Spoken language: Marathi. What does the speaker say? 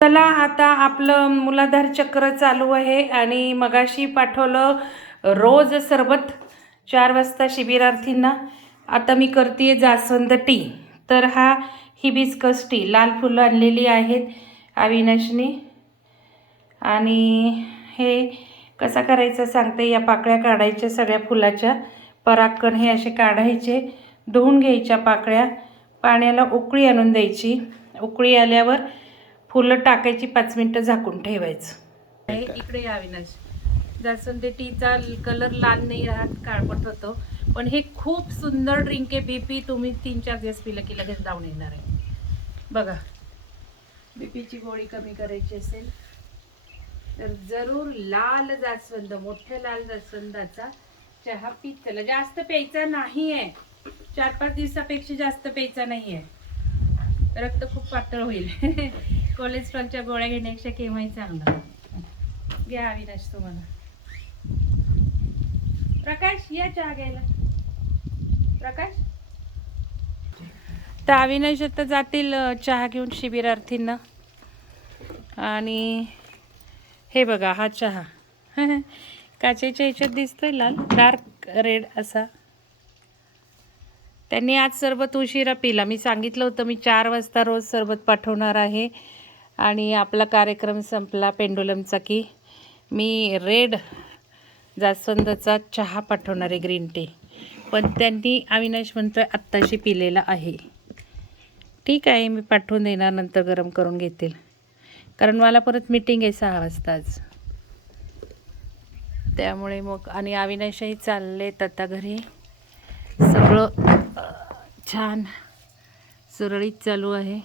चला आता आपलं मूलाधार चक्र चालू आहे आणि मगाशी पाठवलं रोज सरबत 4 वाजता शिबिरार्थींना. आता मी करते जास्वंद टी. तर हा हिबिस्कस टी, लाल फुलं आणलेली आहेत अविनाशने. आणि हे कसा करायचं सांगते. या पाकळ्या काढायच्या सगळ्या फुलाच्या, परागकण हे असे काढायचे, धुवून घ्यायच्या पाकळ्या, पाण्याला उकळी आणून द्यायची. उकळी आल्यावर फुलं टाकायची, 5 मिनटं झाकून ठेवायचं. इकडे या अविनाश. जास्वंद टीचा कलर लाल नाही राहत, काळपट होतो. पण हे खूप सुंदर ड्रिंक आहे. बीपी तुम्ही 3-4 दिवस पिलं की लगेच डाऊन येणार आहे. बघा, बीपीची गोळी कमी करायची असेल तर जरूर लाल जास्वंद, मोठ्या लाल जास्वंदाचा चहा पीत चला. जास्त प्यायचा नाही आहे, 4-5 दिवसापेक्षा जास्त प्यायचा नाही आहे. रक्त खूप पातळ होईल. कोलेस्ट्रॉलच्या गोळ्या घेण्यापेक्षा केव्हाही चांगलं. घ्या अविनाश तुम्हाला. प्रकाश या चहा घ्यायला. प्रकाश. तर अविनाश आता जातील चहा घेऊन शिबिरार्थींना. आणि हे बघा, हा चहा काचेच्या ह्याच्यात दिसतोय, लाल डार्क रेड असा. त्यांनी आज सरबत उशिरा पिला. मी सांगितलं होतं मी 4 वाजता रोज सरबत पाठवणार आहे. आणि आपला कार्यक्रम संपला पेंडुलमचा की मी रेड जास्वंदाचा चहा पाठवणार आहे, ग्रीन टी. पण त्यांनी, अविनाश म्हणतोय, आत्ताशी पिलेला आहे. ठीक आहे, मी पाठवून देणार, नंतर गरम करून घेतील. कारण मला परत मीटिंग आहे 6 वाजता आज. त्यामुळे मग. आणि अविनाशही चाललेत आता घरी. सगळं छान सुरळीत चालू आहे.